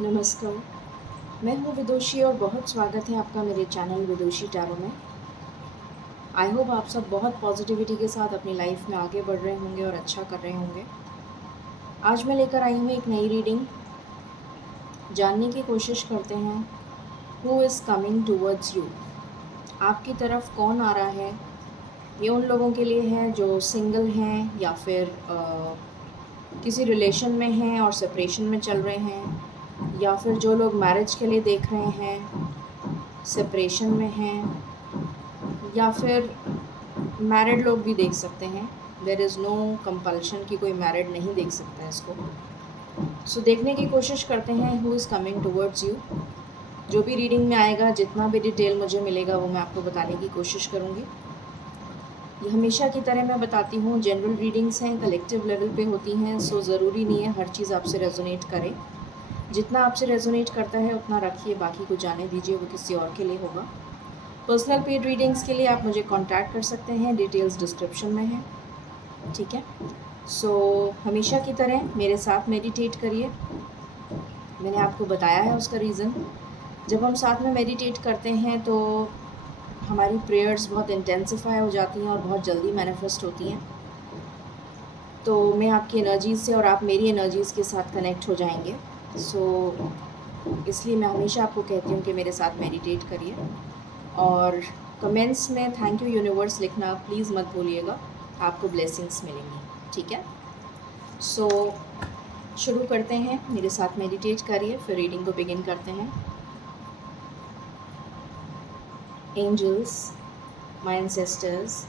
नमस्कार, मैं हूँ विदुषी और बहुत स्वागत है आपका मेरे चैनल विदुषी टैरो में। आई होप आप सब बहुत पॉजिटिविटी के साथ अपनी लाइफ में आगे बढ़ रहे होंगे और अच्छा कर रहे होंगे। आज मैं लेकर आई हूँ एक नई रीडिंग। जानने की कोशिश करते हैं who is coming towards you. आपकी तरफ कौन आ रहा है। ये उन लोगों के लिए है जो सिंगल हैं या फिर किसी रिलेशन में हैं और सेपरेशन में चल रहे हैं, या फिर जो लोग मैरिज के लिए देख रहे हैं, सेपरेशन में हैं, या फिर मैरिड लोग भी देख सकते हैं। देयर इज़ नो कंपल्शन कि कोई मैरिड नहीं देख सकता है इसको। सो देखने की कोशिश करते हैं who is coming towards you. जो भी रीडिंग में आएगा, जितना भी डिटेल मुझे मिलेगा वो मैं आपको बताने की कोशिश करूँगी। ये हमेशा की तरह मैं बताती हूँ, जनरल रीडिंग्स हैं, कलेक्टिव लेवल पे होती हैं, सो ज़रूरी नहीं है हर चीज़ आपसे रेजोनेट करे। जितना आपसे रेजोनेट करता है उतना रखिए, बाकी को जाने दीजिए, वो किसी और के लिए होगा। पर्सनल पेड रीडिंग्स के लिए आप मुझे कांटेक्ट कर सकते हैं, डिटेल्स डिस्क्रिप्शन में है, ठीक है। सो हमेशा की तरह मेरे साथ मेडिटेट करिए। मैंने आपको बताया है उसका रीज़न। जब हम साथ में मेडिटेट करते हैं तो हमारी प्रेयर्स बहुत इंटेंसिफाई हो जाती हैं और बहुत जल्दी मैनिफेस्ट होती हैं। तो मैं आपकी एनर्जीज़ से और आप मेरी एनर्जीज़ के साथ कनेक्ट हो जाएंगे। सो इसलिए मैं हमेशा आपको कहती हूँ कि मेरे साथ मेडिटेट करिए। और कमेंट्स में थैंक यू यूनिवर्स लिखना प्लीज़ मत भूलिएगा, आपको ब्लेसिंग्स मिलेंगी, ठीक है। सो शुरू करते हैं, मेरे साथ मेडिटेट करिए, फिर रीडिंग को बिगिन करते हैं। Angels, my ancestors,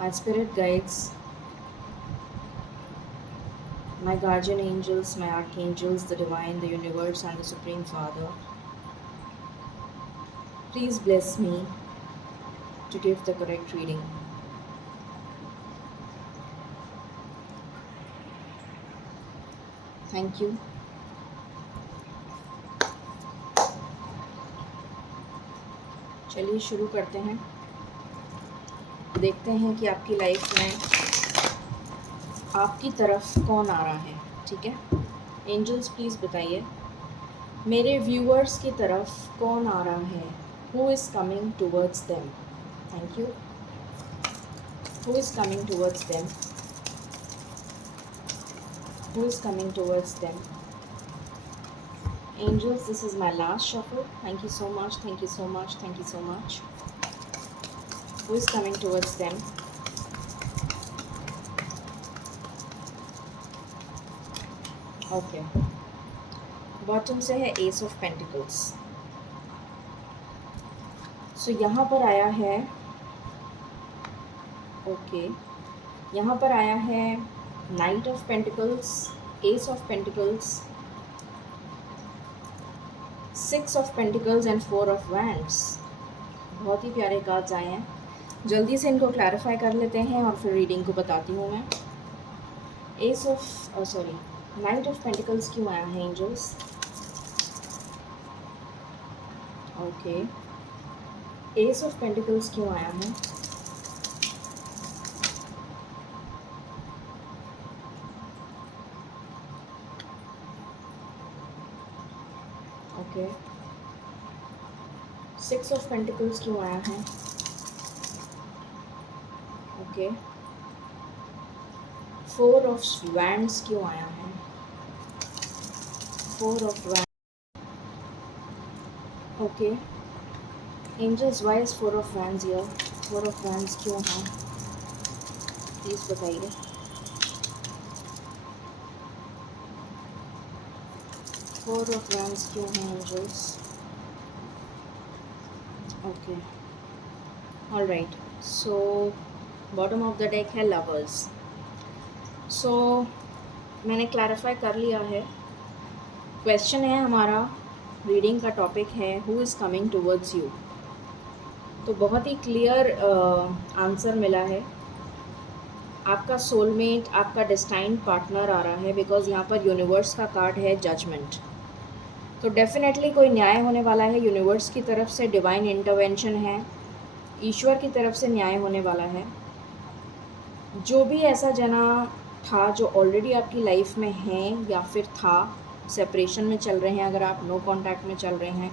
my spirit guides, my guardian angels, my archangels, the divine, the universe, and the Supreme Father, please bless me to give the correct reading. Thank you. चलिए शुरू करते हैं। देखते हैं कि आपकी लाइफ में आपकी तरफ कौन आ रहा है, ठीक है। एंजल्स प्लीज़ बताइए मेरे व्यूअर्स की तरफ कौन आ रहा है। Who is coming towards them. Thank you. Who is coming towards them. Who is coming towards them? Angels, this is my last shuffle. Thank you so much, thank you so much, thank you so much. Who is coming towards them? Okay. Bottom से है S of pentacles. सो यहाँ पर आया है, okay, यहाँ पर आया है night of pentacles, S of pentacles, six of pentacles and four of wands. बहुत ही प्यारे कार्ड्स आए हैं। जल्दी से इनको क्लैरिफाई कर लेते हैं और फिर रीडिंग को बताती हूँ मैं। Ace of sorry knight of pentacles क्यों आया है angels? Okay, ace of pentacles क्यों आया है? ओके, सिक्स ऑफ पेंटिकल्स क्यों आया है? ओके, फोर ऑफ वैंड्स क्यों आया है? Four of wand. Okay angels, why is four of wands here? Four of wands क्यों है, प्लीज़ बताइए। फोर ऑफ वैंड्स क्यों है angels? Okay, alright. So bottom of the deck है लवर्स। सो मैंने क्लैरिफाई कर लिया है। क्वेश्चन है हमारा, रीडिंग का टॉपिक है who is coming towards you. तो बहुत ही क्लियर आंसर मिला है, आपका सोलमेट, आपका डेस्टाइन्ड पार्टनर आ रहा है, बिकॉज यहाँ पर यूनिवर्स का कार्ड है जजमेंट। तो डेफिनेटली कोई न्याय होने वाला है, यूनिवर्स की तरफ से डिवाइन इंटरवेंशन है, ईश्वर की तरफ से न्याय होने वाला है। जो भी ऐसा जना था जो ऑलरेडी आपकी लाइफ में है या फिर था, सेपरेशन में चल रहे हैं, अगर आप नो कांटेक्ट में चल रहे हैं,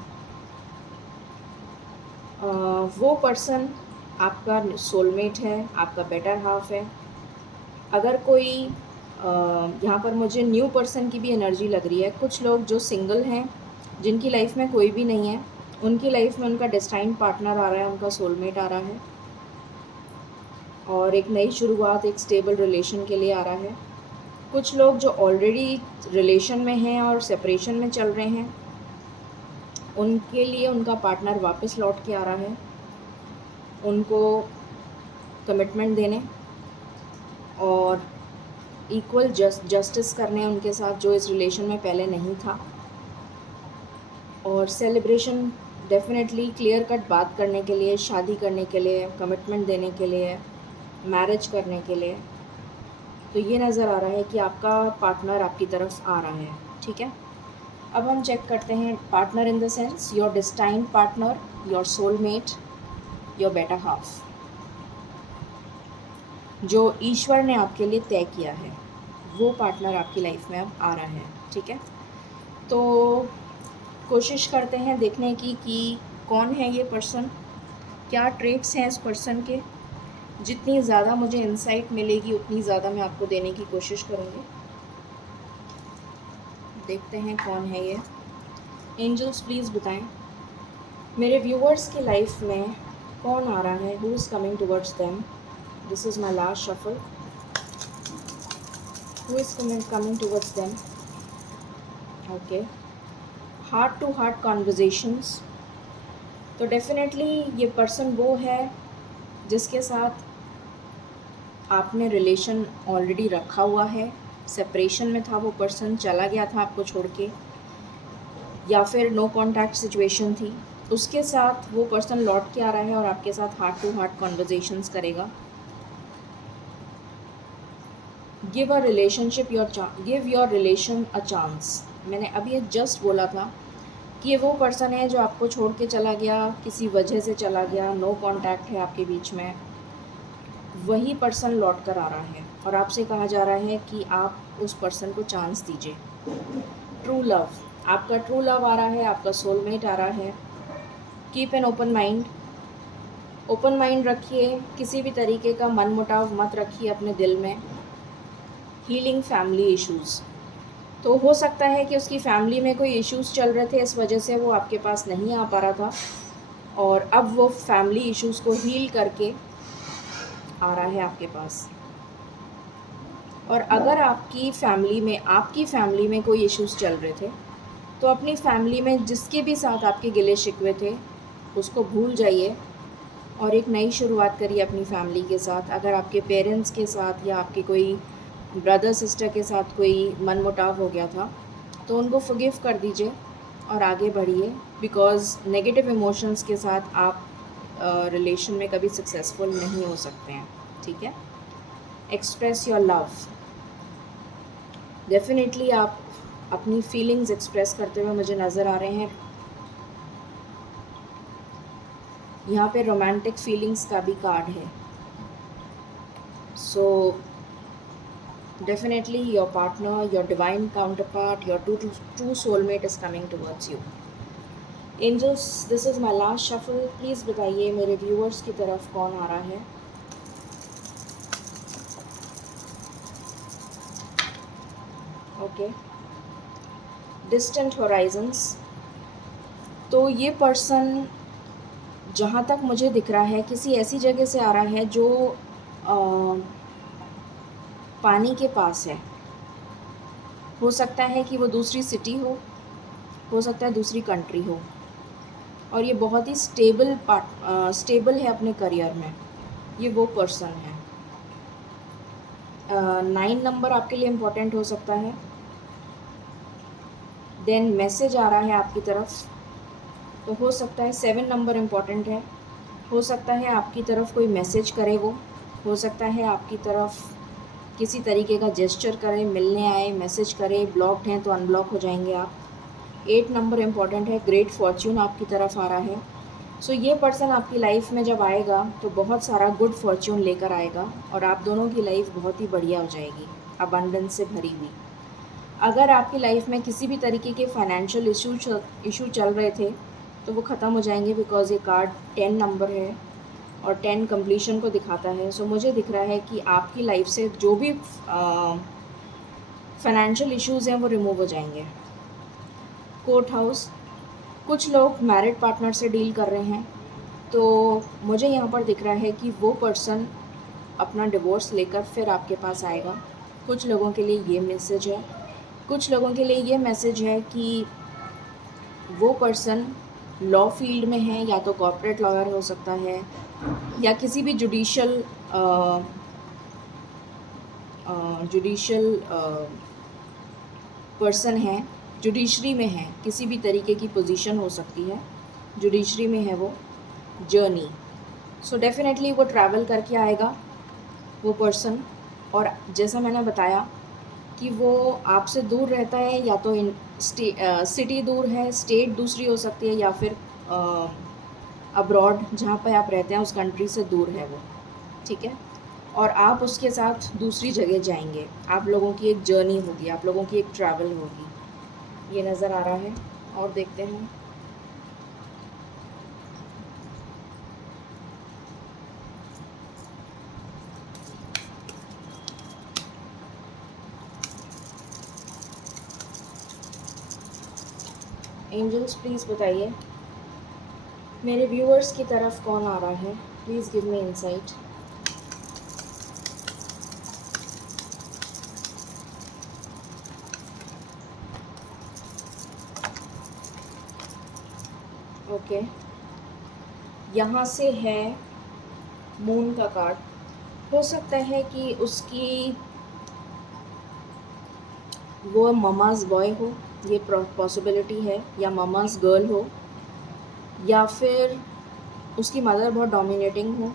वो पर्सन आपका सोलमेट है, आपका बेटर हाफ है। अगर कोई यहाँ पर मुझे न्यू पर्सन की भी एनर्जी लग रही है। कुछ लोग जो सिंगल हैं, जिनकी लाइफ में कोई भी नहीं है, उनकी लाइफ में उनका डेस्टाइन्ड पार्टनर आ रहा है, उनका सोलमेट आ रहा है, और एक नई शुरुआत, एक स्टेबल रिलेशन के लिए आ रहा है। कुछ लोग जो ऑलरेडी रिलेशन में हैं और सेपरेशन में चल रहे हैं, उनके लिए उनका पार्टनर वापस लौट के आ रहा है, उनको कमिटमेंट देने और इक्वल जस्टिस करने उनके साथ, जो इस रिलेशन में पहले नहीं था। और सेलिब्रेशन डेफिनेटली क्लियर कट बात करने के लिए, शादी करने के लिए, कमिटमेंट देने के लिए, मैरिज करने के लिए। तो ये नज़र आ रहा है कि आपका पार्टनर आपकी तरफ आ रहा है। ठीक है, अब हम चेक करते हैं partner in the sense your destined partner, your soulmate, your better half, जो ईश्वर ने आपके लिए तय किया है, वो पार्टनर आपकी लाइफ में अब आ रहा है। ठीक है, तो कोशिश करते हैं देखने की कि कौन है ये पर्सन, क्या ट्रेट्स हैं इस पर्सन के। जितनी ज़्यादा मुझे इंसाइट मिलेगी उतनी ज़्यादा मैं आपको देने की कोशिश करूँगी। देखते हैं कौन है ये। एंजल्स प्लीज़ बताएं मेरे व्यूअर्स की लाइफ में कौन आ रहा है, who is coming towards them. This is my last shuffle. Who is coming towards them. Okay, heart to heart conversations. तो डेफिनेटली ये पर्सन वो है जिसके साथ आपने रिलेशन ऑलरेडी रखा हुआ है। सेपरेशन में था वो पर्सन, चला गया था आपको छोड़ के, या फिर नो कांटेक्ट सिचुएशन थी। उसके साथ वो पर्सन लौट के आ रहा है और आपके साथ हार्ट टू हार्ट कॉन्वर्जेशंस करेगा। Give your relation a chance. मैंने अभी ये जस्ट बोला था कि ये वो पर्सन है जो आपको छोड़ के चला गया, किसी वजह से चला गया, नो कांटेक्ट है आपके बीच में। वही पर्सन लौट कर आ रहा है और आपसे कहा जा रहा है कि आप उस पर्सन को चांस दीजिए। ट्रू लव, आपका ट्रू लव आ रहा है, आपका सोलमेट आ रहा है। Keep an open mind, open mind रखिए, किसी भी तरीके का मन मुटाव मत रखिए अपने दिल में। हीलिंग फैमिली इश्यूज़, तो हो सकता है कि उसकी फैमिली में कोई इश्यूज़ चल रहे थे, इस वजह से वो आपके पास नहीं आ पा रहा था, और अब वो फैमिली इश्यूज़ को हील करके आ रहा है आपके पास। और अगर आपकी फैमिली में कोई इश्यूज़ चल रहे थे, तो अपनी फैमिली में जिसके भी साथ आपके गिले शिकवे थे उसको भूल जाइए और एक नई शुरुआत करिए अपनी फैमिली के साथ। अगर आपके पेरेंट्स के साथ या आपके कोई ब्रदर सिस्टर के साथ कोई मनमुटाव हो गया था, तो उनको फॉरगिव कर दीजिए और आगे बढ़िए, बिकॉज़ नेगेटिव इमोशंस के साथ आप रिलेशन में कभी सक्सेसफुल नहीं हो सकते हैं। ठीक है, एक्सप्रेस योर लव। डेफिनेटली आप अपनी फीलिंग्स एक्सप्रेस करते हुए मुझे नज़र आ रहे हैं। यहाँ पे रोमांटिक फीलिंग्स का भी कार्ड है। So definitely your partner, your divine counterpart, your true soulmate is coming towards you. Angels, this is my last shuffle. Please बताइए मेरे व्यूअर्स की तरफ कौन आ रहा है। Okay, distant horizons. तो ये पर्सन जहाँ तक मुझे दिख रहा है किसी ऐसी जगह से आ रहा है जो पानी के पास है। हो सकता है कि वो दूसरी सिटी हो सकता है दूसरी कंट्री हो, और ये बहुत ही स्टेबल है अपने करियर में। ये वो पर्सन है। 9 नंबर आपके लिए इम्पोर्टेंट हो सकता है। देन मैसेज आ रहा है आपकी तरफ, तो हो सकता है 7 नंबर इम्पॉर्टेंट है। हो सकता है आपकी तरफ कोई मैसेज करे, वो हो सकता है आपकी तरफ किसी तरीके का जेस्चर करे, मिलने आए, मैसेज करे। ब्लॉक्ड हैं तो अनब्लॉक हो जाएंगे आप। 8 नंबर इम्पॉर्टेंट है। ग्रेट फॉर्च्यून आपकी तरफ आ रहा है। सो ये पर्सन आपकी लाइफ में जब आएगा तो बहुत सारा गुड फॉर्च्यून लेकर आएगा और आप दोनों की लाइफ बहुत ही बढ़िया हो जाएगी, अबंडेंस से भरी हुई। अगर आपकी लाइफ में किसी भी तरीके के फाइनेंशियल इशू चल रहे थे तो वो ख़त्म हो जाएंगे, बिकॉज़ ये कार्ड 10 नंबर है और 10 कंप्लीशन को दिखाता है। सो मुझे दिख रहा है कि आपकी लाइफ से जो भी फाइनेंशियल इश्यूज़ हैं वो रिमूव हो जाएंगे। कोर्ट हाउस, कुछ लोग मैरिड पार्टनर से डील कर रहे हैं, तो मुझे यहाँ पर दिख रहा है कि वो पर्सन अपना डिवोर्स लेकर फिर आपके पास आएगा। कुछ लोगों के लिए ये मैसेज है, कुछ लोगों के लिए ये मैसेज है कि वो पर्सन लॉ फील्ड में है, या तो कॉर्पोरेट लॉयर हो सकता है या किसी भी जुडिशल पर्सन है, जुडिशरी में है, किसी भी तरीके की पोजीशन हो सकती है, जुडिशरी में है वो जर्नी। सो डेफिनेटली वो ट्रैवल करके आएगा वो पर्सन। और जैसा मैंने बताया कि वो आपसे दूर रहता है, या तो सिटी दूर है, स्टेट दूसरी हो सकती है, या फिर अब्रॉड जहाँ पर आप रहते हैं उस कंट्री से दूर है वो, ठीक है। और आप उसके साथ दूसरी जगह जाएंगे, आप लोगों की एक जर्नी होगी, आप लोगों की एक ट्रैवल होगी, ये नज़र आ रहा है। और देखते हैं एंजल्स, प्लीज़ बताइए मेरे व्यूअर्स की तरफ कौन आ रहा है, please give me insight. Okay, यहाँ से है मून का कार्ड। हो सकता है कि उसकी वो ममाज़ बॉय हो, ये पॉसिबिलिटी है, या ममाज़ गर्ल हो, या फिर उसकी मदर बहुत डोमिनेटिंग हो,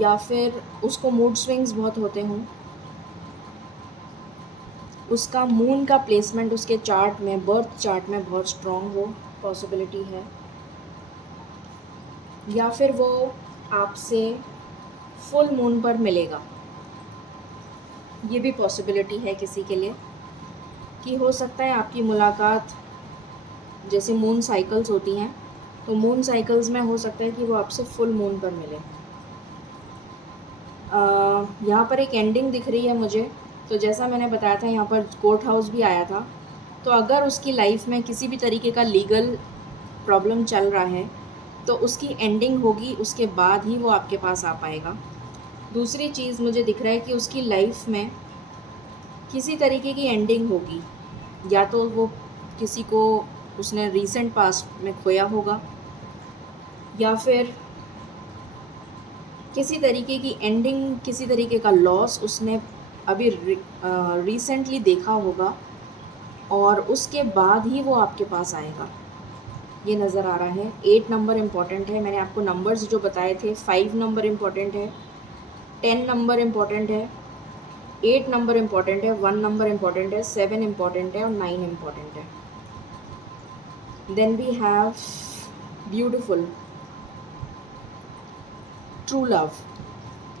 या फिर उसको मूड स्विंग्स बहुत होते हों, उसका मून का प्लेसमेंट उसके चार्ट में, बर्थ चार्ट में बहुत स्ट्रॉन्ग हो, पॉसिबिलिटी है, या फिर वो आपसे फुल मून पर मिलेगा, ये भी पॉसिबिलिटी है किसी के लिए, कि हो सकता है आपकी मुलाकात, जैसे मून साइकिल्स होती हैं, तो मून साइकिल्स में हो सकता है कि वो आपसे फुल मून पर मिले। यहाँ पर एक एंडिंग दिख रही है मुझे, तो जैसा मैंने बताया था यहाँ पर कोर्ट हाउस भी आया था, तो अगर उसकी लाइफ में किसी भी तरीके का लीगल प्रॉब्लम चल रहा है तो उसकी एंडिंग होगी, उसके बाद ही वो आपके पास आ पाएगा। दूसरी चीज़ मुझे दिख रहा है कि उसकी लाइफ में किसी तरीके की एंडिंग होगी, या तो वो किसी को उसने रीसेंट पास्ट में खोया होगा, या फिर किसी तरीके की एंडिंग, किसी तरीके का लॉस उसने अभी रिसेंटली देखा होगा, और उसके बाद ही वो आपके पास आएगा, ये नज़र आ रहा है। 8 नंबर इम्पॉर्टेंट है, मैंने आपको नंबर्स जो बताए थे, 5 नंबर इम्पॉर्टेंट है, 10 नंबर इम्पॉर्टेंट है, 8 नंबर इम्पॉर्टेंट है, 1 नंबर इम्पॉर्टेंट है, 7 इम्पॉर्टेंट है और 9 इम्पॉर्टेंट है। Then we have beautiful true love,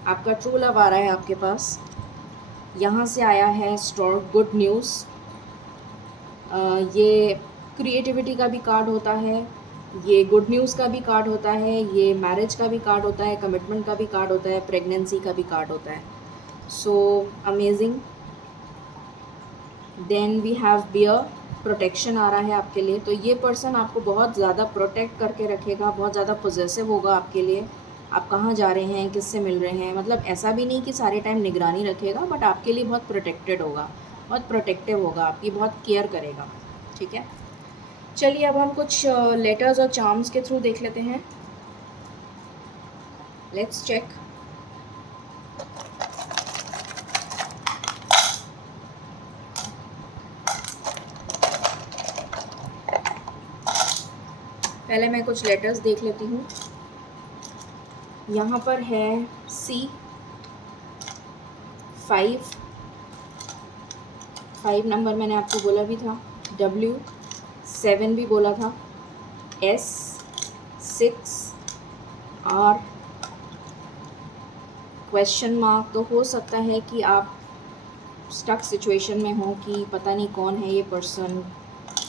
आपका ट्रू लव आ रहा है आपके पास। यहाँ से आया है स्ट्रॉन्ग गुड न्यूज़। ये क्रिएटिविटी का भी कार्ड होता है, ये गुड न्यूज़ का भी कार्ड होता है, ये मैरिज का भी कार्ड होता है, कमिटमेंट का भी कार्ड होता है, प्रेगनेंसी का भी कार्ड होता है। So amazing. Then we have bear, protection आ रहा है आपके लिए, तो ये पर्सन आपको बहुत ज़्यादा प्रोटेक्ट करके रखेगा, बहुत ज़्यादा पॉजेसिव होगा आपके लिए। आप कहाँ जा रहे हैं, किससे मिल रहे हैं, मतलब ऐसा भी नहीं कि सारे टाइम निगरानी रखेगा, बट आपके लिए बहुत प्रोटेक्टेड होगा, बहुत प्रोटेक्टिव होगा, आपकी बहुत केयर करेगा, ठीक है। चलिए अब हम कुछ लेटर्स और चार्म्स के थ्रू देख लेते हैं। Let's check. पहले मैं कुछ लेटर्स देख लेती हूँ। यहाँ पर है C5, 5 नंबर मैंने आपको बोला भी था, W7 भी बोला था, S6, R, क्वेश्चन मार्क। तो हो सकता है कि आप स्टक सिचुएशन में हो कि पता नहीं कौन है ये पर्सन,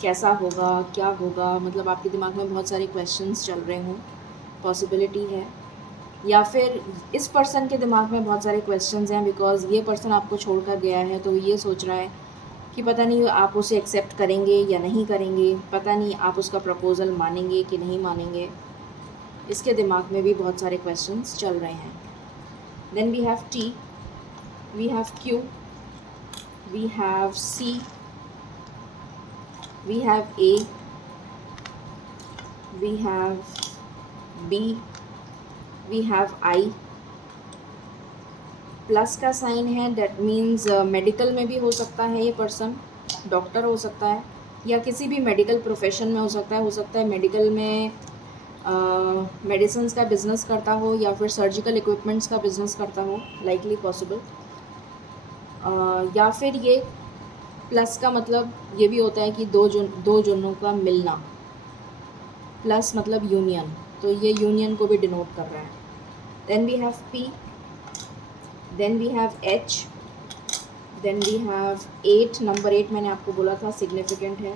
कैसा होगा, क्या होगा, मतलब आपके दिमाग में बहुत सारे क्वेश्चंस चल रहे हों, पॉसिबिलिटी है। या फिर इस पर्सन के दिमाग में बहुत सारे क्वेश्चंस हैं बिकॉज़ ये पर्सन आपको छोड़कर गया है, तो ये सोच रहा है कि पता नहीं आप उसे एक्सेप्ट करेंगे या नहीं करेंगे, पता नहीं आप उसका प्रपोज़ल मानेंगे कि नहीं मानेंगे। इसके दिमाग में भी बहुत सारे क्वेश्चंस चल रहे हैं। Then we have T, we have Q, we have C, we have A, we have B, we have I. Plus का साइन है, दैट मीन्स मेडिकल में भी हो सकता है ये पर्सन, डॉक्टर हो सकता है या किसी भी मेडिकल प्रोफेशन में हो सकता है मेडिकल में मेडिसिन्स का बिज़नेस करता हो या फिर सर्जिकल इक्विपमेंट्स का बिज़नेस करता हो, लाइकली पॉसिबल। या फिर ये प्लस का मतलब ये भी होता है कि दो जनों का मिलना, प्लस मतलब यूनियन, तो ये यूनियन को भी डिनोट कर रहा है। Then we have P, then we have H, then we have 8, number 8 मैंने आपको बोला था सिग्निफिकेंट है।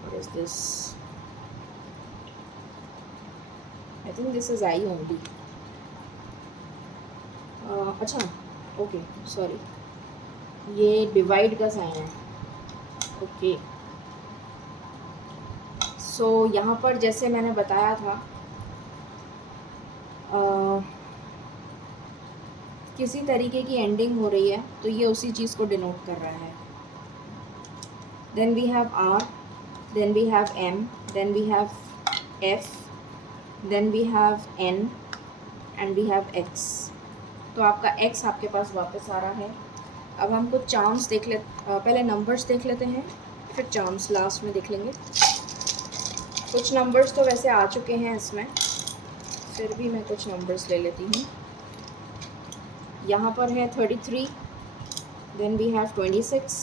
What is this? I think this is I only. अच्छा, ओके, सॉरी, ये डिवाइड का साइन है। ओके, सो यहाँ पर जैसे मैंने बताया था किसी तरीके की एंडिंग हो रही है, तो ये उसी चीज़ को डिनोट कर रहा है। Then we have R, then we have M, then we have F, then we have N and we have X. तो आपका एक्स आपके पास वापस आ रहा है। अब हम कुछ चार्म्स देख ले, पहले नंबर्स देख लेते हैं, फिर चार्म्स लास्ट में देख लेंगे। कुछ नंबर्स तो वैसे आ चुके हैं इसमें, फिर भी मैं कुछ नंबर्स ले लेती हूँ। यहाँ पर है 33, then we have 26,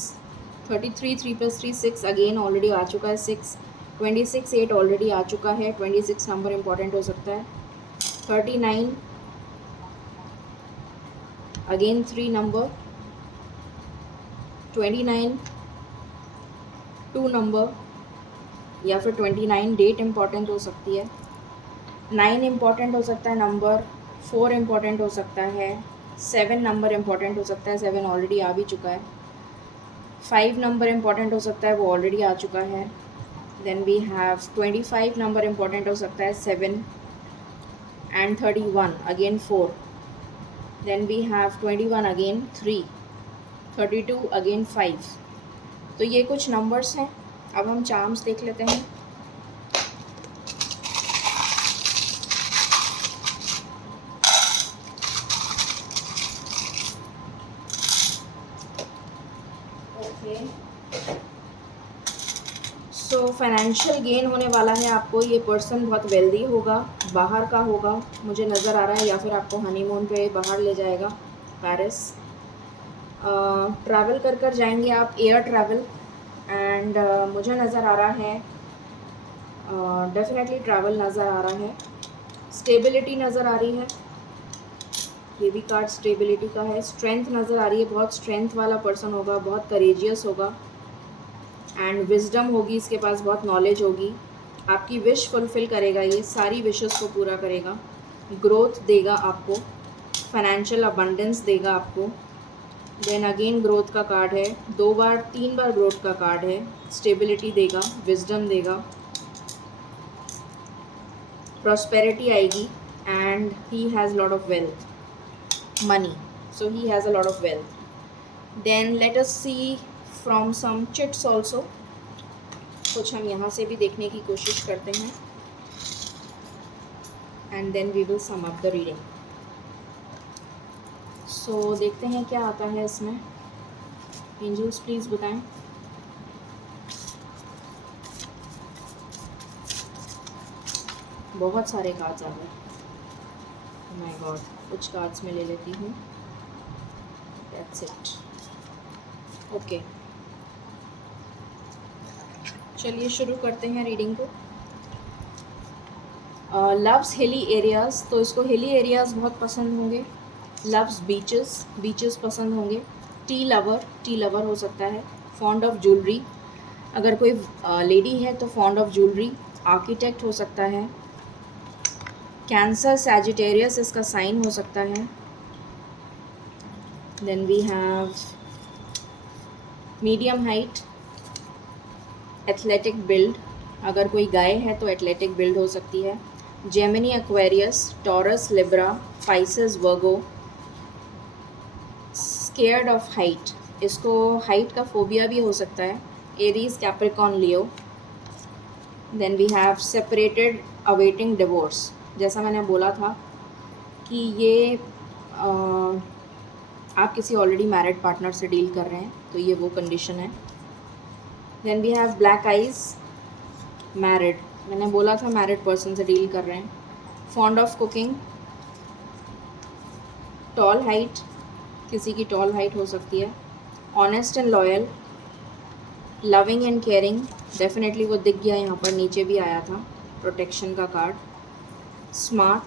33, 3 + 3 6, again already आ चुका है 6, 26 8 ऑलरेडी आ चुका है, 26 नंबर इम्पॉर्टेंट हो सकता है। 39, अगेन 3 नंबर, 29 2 नंबर या फिर 29 डेट इम्पॉर्टेंट हो सकती है। 9 इम्पॉर्टेंट हो सकता है नंबर, 4 इम्पॉर्टेंट हो सकता है, 7 नंबर इम्पॉर्टेंट हो सकता है, 7 ऑलरेडी आ भी चुका है। 5 नंबर इम्पॉर्टेंट हो सकता है, वो ऑलरेडी आ चुका है। Then we have 25 number important हो सकता है, 7 and 31 again 4, then we have 21 again 3, 32 again 5। तो ये कुछ नंबर्स हैं। अब हम चार्म्स देख लेते हैं। सो फाइनेंशियल गेन होने वाला है आपको। ये पर्सन बहुत वेल्दी होगा, बाहर का होगा मुझे नज़र आ रहा है, या फिर आपको हनीमून पे बाहर ले जाएगा, पेरिस। ट्रैवल कर कर जाएंगे आप, एयर ट्रैवल, एंड मुझे नज़र आ रहा है डेफिनेटली ट्रैवल नज़र आ रहा है। स्टेबिलिटी नज़र आ रही है, ये भी कार्ड स्टेबिलिटी का है। स्ट्रेंथ नज़र आ रही है, बहुत स्ट्रेंथ वाला पर्सन होगा, बहुत करेजियस होगा, एंड विजडम होगी इसके पास, बहुत नॉलेज होगी। आपकी विश फुलफ़िल करेगा, ये सारी विशेस को पूरा करेगा। ग्रोथ देगा आपको, फाइनेंशियल अबंडेंस देगा आपको। देन अगेन ग्रोथ का कार्ड है, 2 बार 3 बार ग्रोथ का कार्ड है। स्टेबिलिटी देगा, विजडम देगा, प्रॉस्पेरिटी आएगी, and he has lot of wealth, money, so he has a lot of wealth. Then let us see from some chits also, कुछ हम यहाँ से भी देखने की कोशिश करते हैं, and then we will sum up the reading. So देखते हैं क्या आता है इसमें। एंजल्स प्लीज़ बताएं। बहुत सारे कार्ड्स आ गए, माय गॉड, कुछ कार्ड्स में ले लेती हूँ, दैट्स इट। ओके, चलिए शुरू करते हैं रीडिंग को। लव्स हिली एरियाज़, तो इसको हिली एरियाज़ बहुत पसंद होंगे। लव्स बीचेस, बीचेस पसंद होंगे। टी लवर हो सकता है। फॉन्ड ऑफ ज्वेलरी, अगर कोई लेडी है तो फॉन्ड ऑफ ज्वेलरी। आर्किटेक्ट हो सकता है। कैंसर सैजिटेरियस इसका साइन हो सकता है। Then we have medium height, athletic build, अगर कोई गाय है तो एथलेटिक बिल्ड हो सकती है। Gemini Aquarius, Taurus Libra, Pisces Virgo. Scared of height, इसको हाइट का फोबिया भी हो सकता है। Aries, Capricorn, Leo. Then we have separated awaiting divorce, जैसा मैंने बोला था कि ये आप किसी ऑलरेडी मैरिड पार्टनर से डील कर रहे हैं, तो ये वो कंडीशन है। Then we have black eyes, married, मैंने बोला था मैरिड पर्सन से डील कर रहे हैं। Fond of cooking, tall height, किसी की टॉल हाइट हो सकती है। Honest and loyal, loving and caring, definitely वो दिख गया यहाँ पर, नीचे भी आया था प्रोटेक्शन का कार्ड। स्मार्ट,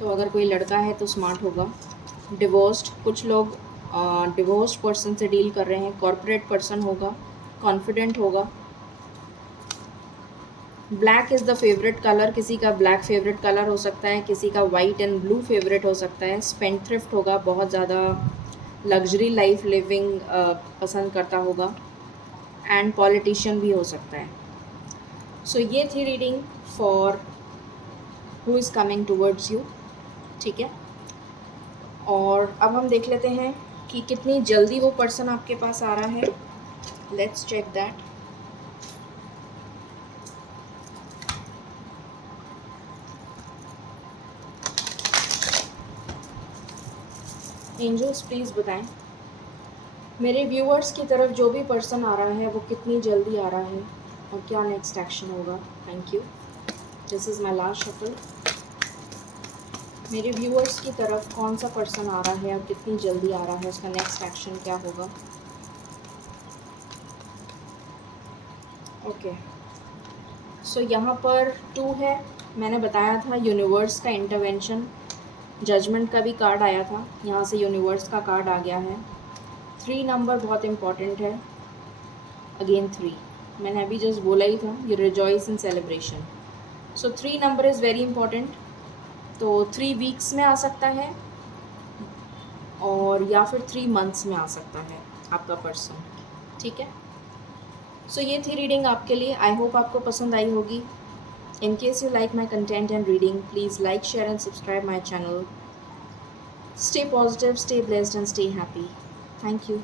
तो अगर कोई लड़का है तो स्मार्ट होगा। डिवोर्स्ड, कुछ लोग डिवोर्स्ड पर्सन से डील कर रहे हैं। कॉर्पोरेट पर्सन होगा, कॉन्फिडेंट होगा। Black is the favourite colour, किसी का ब्लैक फेवरेट कलर हो सकता है, किसी का वाइट एंड ब्लू फेवरेट हो सकता है। स्पेंडथ्रिफ्ट होगा, बहुत ज़्यादा लग्जरी लाइफ लिविंग पसंद करता होगा। एंड पॉलिटिशियन भी हो सकता है। सो ये थी reading for who is coming towards you, ठीक है। और अब हम देख लेते हैं कि कितनी जल्दी वो पर्सन आपके पास आ रहा है। Let's check that. Angels please बताएं मेरे व्यूअर्स की तरफ जो भी पर्सन आ रहा है वो कितनी जल्दी आ रहा है और क्या नेक्स्ट एक्शन होगा। Thank you. This is my last shuffle. मेरे व्यूअर्स की तरफ कौन सा पर्सन आ रहा है और कितनी जल्दी आ रहा है, उसका नेक्स्ट एक्शन क्या होगा। ओके, सो यहाँ पर 2 है। मैंने बताया था यूनिवर्स का इंटरवेंशन, जजमेंट का भी कार्ड आया था, यहाँ से यूनिवर्स का कार्ड आ गया है। 3 नंबर बहुत इम्पॉर्टेंट है। अगेन 3, मैंने अभी जस्ट बोला ही था, you rejoice in celebration. So 3 number is very important. तो 3 वीक्स में आ सकता है और या फिर 3 मंथ्स में आ सकता है आपका पर्सन, ठीक है। सो ये थी रीडिंग आपके लिए। आई होप आपको पसंद आई होगी। In case you like my content and reading, please like, share and subscribe my channel. Stay positive, stay blessed and stay happy. Thank you.